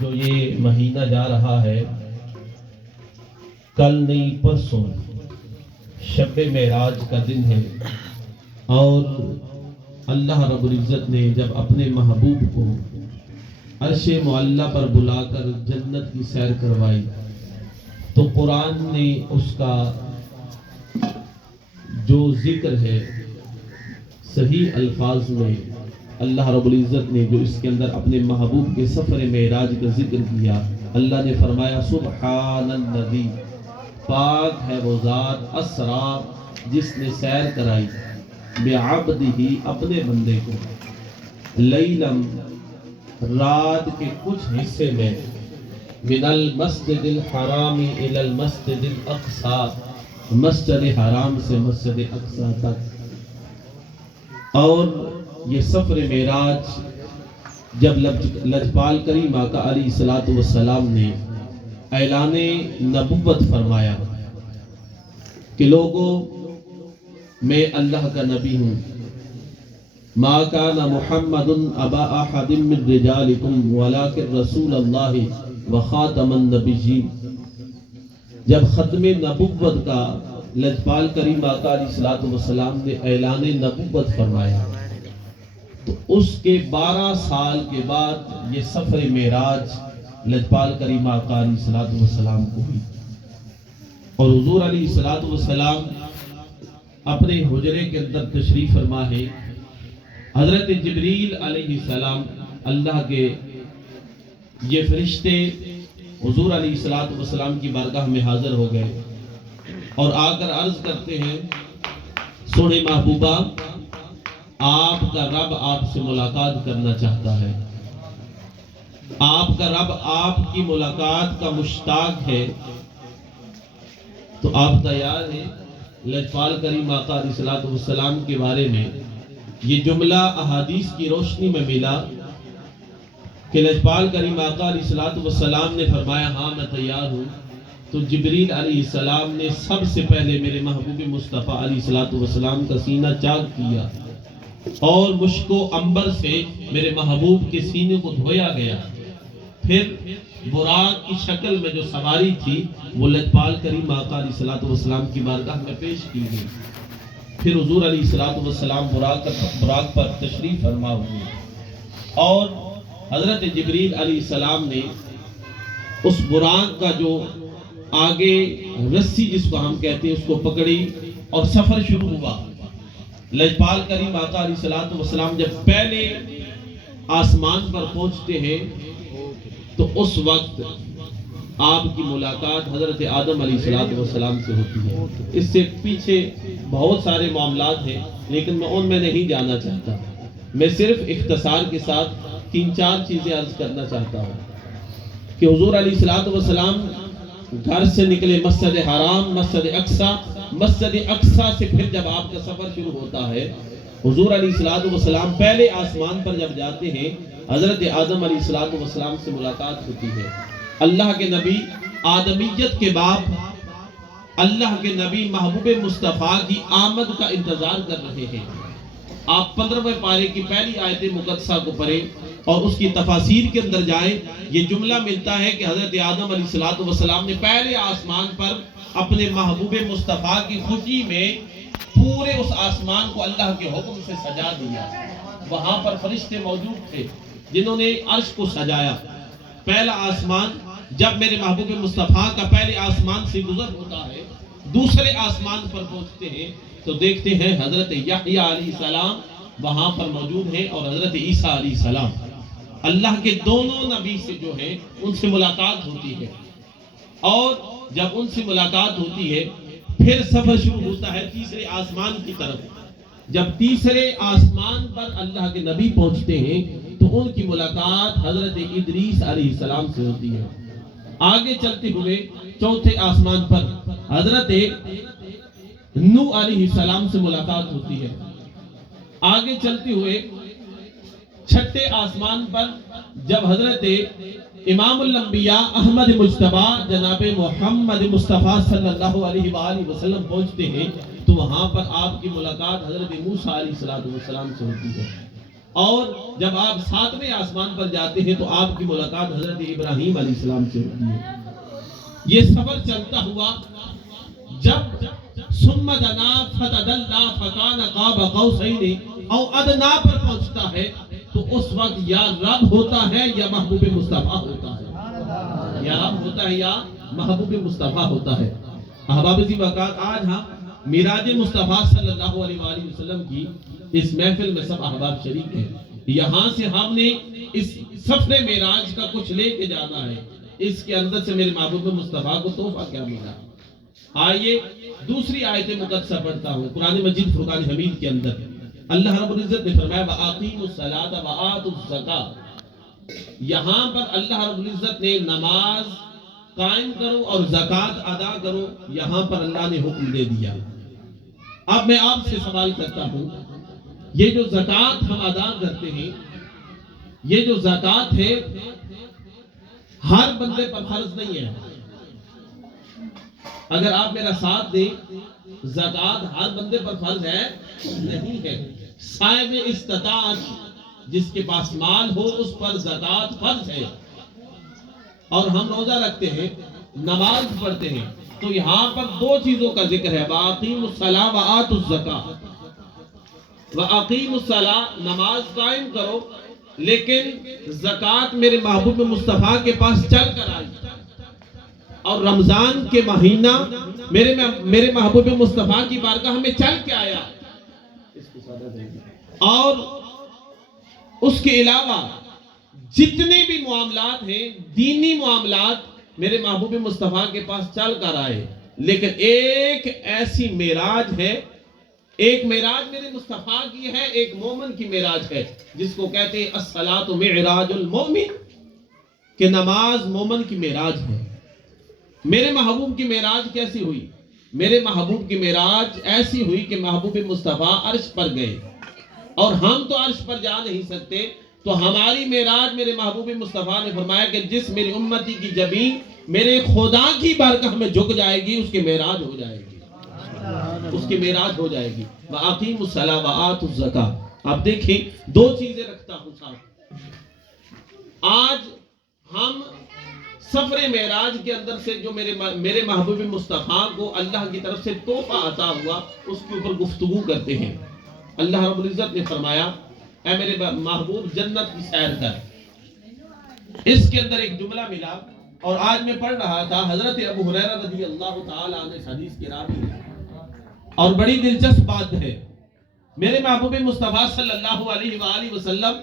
جو یہ مہینہ جا رہا ہے، کل نہیں پرسوں شب معراج کا دن ہے، اور اللہ رب العزت نے جب اپنے محبوب کو عرش معلی پر بلا کر جنت کی سیر کروائی تو قرآن نے اس کا جو ذکر ہے صحیح الفاظ میں اللہ رب العزت نے جو اس کے اندر اپنے محبوب کے سفر معراج کا ذکر کیا، اللہ نے فرمایا سبحان الذی، پاک ہے وہ ذات، اسرا جس نے سیر کرائی، بعبدہ اپنے بندے کو، لیلم رات کے کچھ حصے میں، من المسجد الحرام الی المسجد الاقصی، مسجد حرام سے مسجد اقصی تک۔ اور یہ سفر معراج جب لجپال کریم آقا علیہ السلام نے اعلان نبوت فرمایا کہ لوگوں میں اللہ کا نبی ہوں، ما کان محمد ابا احد من رجالکم ولکن رسول اللہ وخاتم النبیین، جب ختم نبوت کا لجپال کریم آقا علیہ السلام نے اعلان نبوت فرمایا تو اس کے 12 سال کے بعد یہ سفر معراج لجپال کریم آقا علیہ السلام کو ہوئی، اور حضور علیہ السلام اپنے حجرے کے اندر تشریف فرما ہے، حضرت جبریل علیہ السلام اللہ کے یہ فرشتے حضور علیہ السلام کی بارگاہ میں حاضر ہو گئے اور آ کر عرض کرتے ہیں، سونے محبوبہ آپ کا رب آپ سے ملاقات کرنا چاہتا ہے، آپ کا رب آپ کی ملاقات کا مشتاق ہے، تو آپ تیار ہیں؟ لجپال کریم آقا علیہ السلام کے بارے میں یہ جملہ احادیث کی روشنی میں ملا کہ لجپال کریم آقا علیہ السلام نے فرمایا ہاں میں تیار ہوں، تو جبریل علیہ السلام نے سب سے پہلے میرے محبوب مصطفیٰ علیہ السلام کا سینہ چاک کیا اور مشک و عنبر سے میرے محبوب کے سینے کو دھویا گیا، پھر براق کی شکل میں جو سواری تھی وہ لجپال کریم آقا علیہ السلام کی بارگاہ میں پیش کی گئی، پھر حضور علیہ السلام براق پر تشریف فرما ہوئے اور حضرت جبریل علیہ السلام نے اس براق کا جو آگے رسی جس کو ہم کہتے ہیں اس کو پکڑی اور سفر شروع ہوا۔ لجپال کریم آقا علیہ السلام جب پہلے آسمان پر پہنچتے ہیں تو اس وقت آپ کی ملاقات حضرت آدم علیہ السلام سے ہوتی ہے۔ اس سے پیچھے بہت سارے معاملات ہیں لیکن میں ان میں نہیں جانا چاہتا، میں صرف اختصار کے ساتھ 3-4 چیزیں عرض کرنا چاہتا ہوں کہ حضور علیہ السلام گھر سے نکلے مسجد حرام، مسجد اقصی سے پھر جب آپ کا سفر شروع ہوتا ہے، حضور علیہ السلام پہلے آسمان پر جب جاتے ہیں حضرت آدم علیہ السلام سے ملاقات ہوتی ہے۔ اللہ کے نبی آدمیت کے باپ، اللہ کے نبی محبوب مصطفیٰ کی آمد کا انتظار کر رہے ہیں۔ آپ 15ویں پارے کی پہلی آیت مقدسہ کو پڑھیں اور اس کی تفاسیر کے اندر جائیں، یہ جملہ ملتا ہے کہ حضرت آدم علیہ السلام نے پہلے آسمان پر اپنے محبوب مصطفیٰ کی خوشی میں پورے اس آسمان کو اللہ کے حکم سے سجا دیا۔ وہاں پر فرشتے موجود تھے جنہوں نے عرش کو سجایا۔ پہلا آسمان جب میرے محبوب مصطفیٰ کا پہلے آسمان سے گزر ہوتا ہے، دوسرے آسمان پر پہنچتے ہیں تو دیکھتے ہیں حضرت یحییٰ علیہ السلام وہاں پر موجود ہیں اور حضرت عیسیٰ علیہ السلام، اللہ کے دونوں نبی سے جو ہے ان سے ملاقات ہوتی ہے، اور جب ان سے ملاقات ہوتی ہے پھر سفر شروع ہوتا ہے تیسرے آسمان کی طرف۔ جب تیسرے آسمان پر اللہ کے نبی پہنچتے ہیں تو ان کی ملاقات حضرت ادریس علیہ السلام سے ہوتی ہے۔ آگے چلتے ہوئے چوتھے آسمان پر حضرت نوح علیہ السلام سے ملاقات ہوتی ہے۔ آگے چلتے ہوئے چھٹے آسمان پر جب حضرت امام الانبیاء احمد مجتبیٰ جناب محمد مصطفیٰ صلی اللہ علیہ وآلہ وسلم پہنچتے ہیں تو وہاں پر آپ کی ملاقات حضرت موسیٰ علیہ السلام سے ہوتی ہے۔ اور جب آپ 7ویں آسمان پر جاتے ہیں تو آپ کی ملاقات حضرت ابراہیم علیہ السلام سے ہوتی ہے. یہ سفر چلتا ہوا جب ثم دنا فتدلا فکان قاب قوسین او ادنا پر پہنچتا ہے تو اس وقت یا رب ہوتا ہے یا محبوب مصطفیٰ ہوتا ہے، یا رب ہوتا ہے یا محبوب مصطفیٰ ہوتا ہے. احباب ذی وقار، آج ہم معراج مصطفیٰ صلی اللہ علیہ وآلہ وسلم کی اس محفل میں سب احباب شریک ہیں. یہاں سے ہم نے اس سفر معراج کا کچھ لے کے جانا ہے. اس کے اندر سے میرے محبوب مصطفیٰ کو تحفہ کیا ملا. آئیے دوسری آیت مقدسہ پڑھتا ہوں قرآن مجید فرقان حمید کے اندر. اللہ رب العزت نے فرمایا وَآقِیمُوا الصَّلَاةَ وَآتُوا الزَّکَاةَ. یہاں پر اللہ رب العزت نے نماز قائم کرو اور زکوٰۃ ادا کرو، یہاں پر اللہ نے حکم دے دیا. اب میں آپ سے سوال کرتا ہوں، یہ جو زکوٰۃ ہم ادا کرتے ہیں، یہ جو زکوٰۃ ہے ہر بندے پر فرض نہیں ہے. اگر آپ میرا ساتھ دیں، زکوٰۃ ہر بندے پر فرض ہے نہیں ہے. صاحب استطاعت جس کے پاس مال ہو اس پر زکوٰۃ فرض ہے. اور ہم روزہ رکھتے ہیں، نماز پڑھتے ہیں، تو یہاں پر دو چیزوں کا ذکر ہے، وَأَقِیمُوا الصَّلَاةَ وَآتُوا الزَّکَاةَ. وَأَقِیمُوا الصَّلَاةَ، نماز قائم کرو، لیکن زکوٰۃ میرے محبوب مصطفیٰ کے پاس چل کر آئی. اور رمضان کے مہینہ میرے محبوب مصطفیٰ کی بارگاہ میں چل کے آیا. اور اس کے علاوہ جتنے بھی معاملات ہیں، دینی معاملات، میرے محبوب مصطفیٰ کے پاس چل کر آئے. لیکن ایک ایسی معراج ہے، ایک معراج میرے مصطفیٰ کی ہے، ایک مومن کی معراج ہے، جس کو کہتے ہیں الصلاۃ معراج المومن، کہ نماز مومن کی معراج ہے. میرے محبوب کی معراج کیسی ہوئی؟ میرے محبوب کی معراج ایسی ہوئی کہ محبوب مصطفیٰ عرش پر گئے، اور ہم تو عرش پر جا نہیں سکتے، تو ہماری معراج میرے محبوب مصطفیٰ نے فرمایا کہ جس میری امتی کی جبین میرے خدا کی بارگاہ میں جھک جائے گی، اس کی معراج ہو جائے گی، اس کی معراج ہو جائے گی. وَأَقِیمُوا الصَّلَاةَ وَآتُوا الزَّکَاةَ. اب دیکھیں دو چیزیں رکھتا ہوں ساتھ. آج ہم سفر معراج کے اندر سے جو میرے محبوب مصطفیٰ کو اللہ کی طرف سے تحفہ عطا ہوا، اس کے اوپر گفتگو کرتے ہیں. اللہ رب العزت نے فرمایا اے میرے محبوب جنت کی سیر کر. اس کے اندر ایک جملہ ملا، اور آج میں پڑھ رہا تھا، حضرت ابو ہریرہ رضی اللہ تعالی عنہ حدیث کے راوی ہیں، اور بڑی دلچسپ بات ہے. میرے محبوب مصطفیٰ صلی اللہ علیہ وآلہ وسلم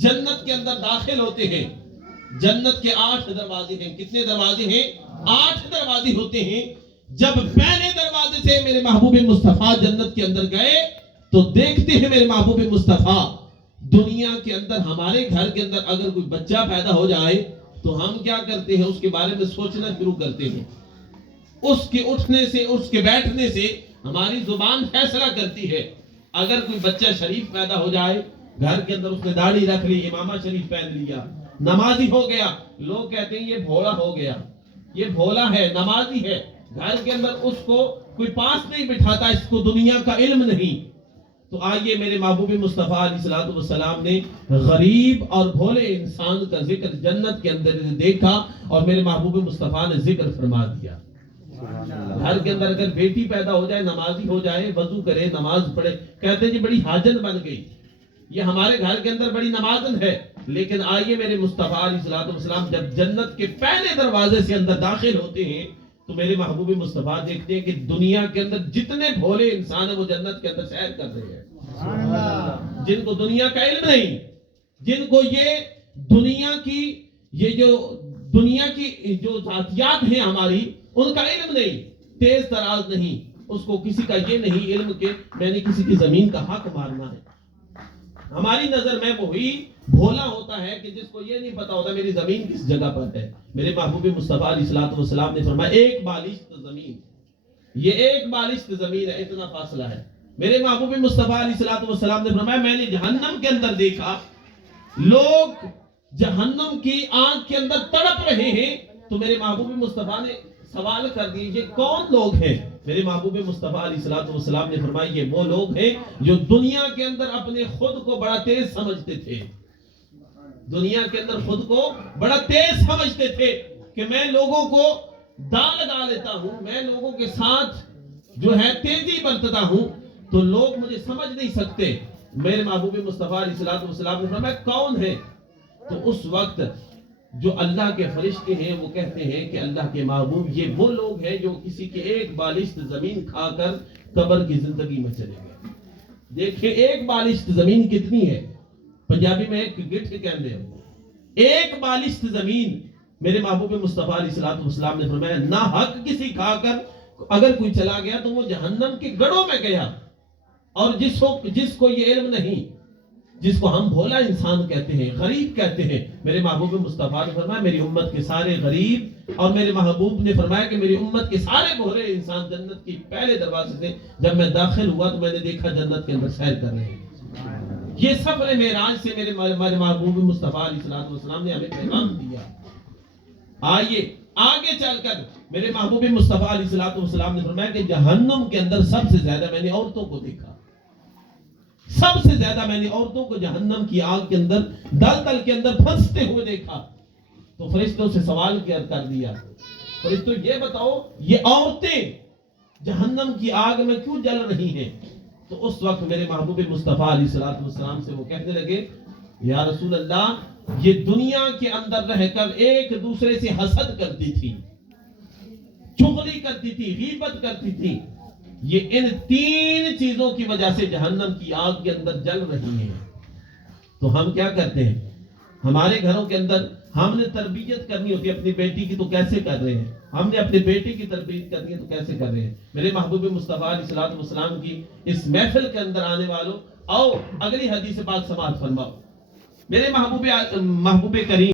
جنت کے اندر داخل ہوتے ہیں. جنت کے 8 دروازے ہیں. کتنے دروازے ہیں؟ 8 دروازے ہوتے ہیں. جب پہلے دروازے سے میرے محبوب مصطفیٰ جنت کے اندر گئے تو دیکھتے ہیں میرے محبوب مصطفیٰ دنیا کے اندر، ہمارے گھر کے اندر اگر کوئی بچہ پیدا ہو جائے تو ہم کیا کرتے ہیں؟ اس کے بارے میں سوچنا شروع کرتے ہیں. اس کے اٹھنے سے، اس کے بیٹھنے سے ہماری زبان فیصلہ کرتی ہے. اگر کوئی بچہ شریف پیدا ہو جائے، گھر کے اندر اس نے داڑھی رکھ لی، امامہ شریف پہن لیا، نمازی ہو گیا، لوگ کہتے ہیں یہ بھولا ہو گیا، یہ بھولا ہے، نمازی ہے. گھر کے اندر اس کو کوئی پاس نہیں بٹھاتا، اس کو دنیا کا علم نہیں. تو آئیے میرے محبوب مصطفیٰ علیہ السلام نے غریب اور بھولے انسان کا ذکر جنت کے اندر دیکھا، اور میرے محبوب مصطفیٰ نے ذکر فرما دیا. گھر کے اندر اگر بیٹی پیدا ہو جائے، نمازی ہو جائے، وضو کرے، نماز پڑھے، کہتے ہیں جی بڑی حاجن بن گئی، یہ ہمارے گھر کے اندر بڑی نمازن ہے. لیکن آئیے میرے مصطفیٰ علیہ السلام جب جنت کے پہلے دروازے سے اندر داخل ہوتے ہیں تو میرے محبوب مصطفیٰ دیکھتے ہیں کہ دنیا کے اندر جتنے بھولے انسان ہیں وہ جنت کے اندر سیر کر رہے ہیں، جن کو دنیا کا علم نہیں، جن کو یہ دنیا کی جو ذاتیات ہیں ہماری، ان کا علم نہیں، تیز تراز نہیں، اس کو کسی کا یہ نہیں علم کہ میں نے کسی کی زمین کا حق مارنا ہے. ہماری نظر میں وہی بھولا ہوتا ہے کہ جس کو یہ نہیں پتا ہوتا میری زمین کس جگہ پر ہے. میرے محبوب مصطفیٰ علیہ السلام نے فرمایا ایک بالشت زمین، یہ ایک بالشت زمین ہے، اتنا فاصلہ ہے. میرے محبوب مصطفیٰ علیہ السلام نے فرمایا میں نے جہنم کے اندر دیکھا، لوگ جہنم کی آگ کے اندر تڑپ رہے ہیں، تو میرے محبوب مصطفیٰ نے سوال کر دیے یہ کون لوگ ہیں؟ میرے محبوب مصطفیٰ علیہ الصلوۃ والسلام نے فرمایا یہ وہ لوگ ہیں جو دنیا کے اندر اپنے خود کو بڑا تیز سمجھتے تھے، دنیا کے اندر خود کو بڑا تیز سمجھتے تھے کہ میں لوگوں کو داغ لگا لیتا ہوں، میں لوگوں کے ساتھ جو ہے تیزی برتتا ہوں تو لوگ مجھے سمجھ نہیں سکتے۔ میرے محبوب مصطفیٰ علیہ الصلوۃ والسلام نے فرمایا کون ہے؟ تو اس وقت جو اللہ کے فرشتے ہیں وہ کہتے ہیں کہ اللہ کے محبوب یہ وہ لوگ ہیں جو کسی کے ایک بالشت زمین کھا کر قبر کی زندگی میں چلے گئے۔ دیکھیں ایک بالشت زمین کتنی ہے؟ پنجابی میں ایک گٹھ کہتے ہیں، ایک بالشت زمین۔ میرے محبوب مصطفیٰ علیہ الصلوۃ والسلام نے فرمایا نہ حق کسی کھا کر اگر کوئی چلا گیا تو وہ جہنم کے گڑھوں میں گیا، اور جس کو یہ علم نہیں، جس کو ہم بھولا انسان کہتے ہیں، غریب کہتے ہیں، میرے محبوب مصطفیٰ نے فرمایا میری امت کے سارے غریب، اور میرے محبوب نے فرمایا کہ میری امت کے سارے بھولے انسان جنت کی پہلے دروازے سے جب میں داخل ہوا تو میں نے دیکھا جنت کے اندر سیر کر رہے ہیں۔ یہ سفر معراج سے میرے محبوب مصطفیٰ علیہ الصلوۃ والسلام نے ہمیں پیغام دیا۔ آئیے آگے چل کر میرے محبوب مصطفیٰ علیہ الصلوۃ والسلام نے فرمایا کہ جہنم کے اندر سب سے زیادہ میں نے عورتوں کو دیکھا، سب سے زیادہ میں نے عورتوں کو جہنم کی آگ کے اندر دلدل کے اندر پھنستے ہوئے دیکھا۔ تو فرشتوں سے سوال کر دیا، فرشتوں یہ بتاؤ یہ عورتیں جہنم کی آگ میں کیوں جل رہی ہیں؟ تو اس وقت میرے محبوب مصطفیٰ علیہ الصلوۃ والسلام سے وہ کہنے لگے یا رسول اللہ یہ دنیا کے اندر رہ کر ایک دوسرے سے حسد کرتی تھی، چغلی کرتی تھی، غیبت کرتی تھی، یہ ان تین چیزوں کی وجہ سے جہنم کی آگ کے اندر جل رہی ہیں۔ تو ہم کیا کرتے ہیں؟ ہمارے گھروں کے اندر ہم نے تربیت کرنی ہوتی ہے اپنی بیٹی کی تو کیسے کر رہے ہیں؟ ہم نے اپنے بیٹے کی تربیت کرنی ہے تو کیسے کر رہے ہیں؟ میرے محبوب مصطفیٰ علیہ الصلوۃ والسلام کی اس محفل کے اندر آنے والوں آؤ اگلی حدیث پاک سماعت فرماؤ۔ میرے محبوب کریم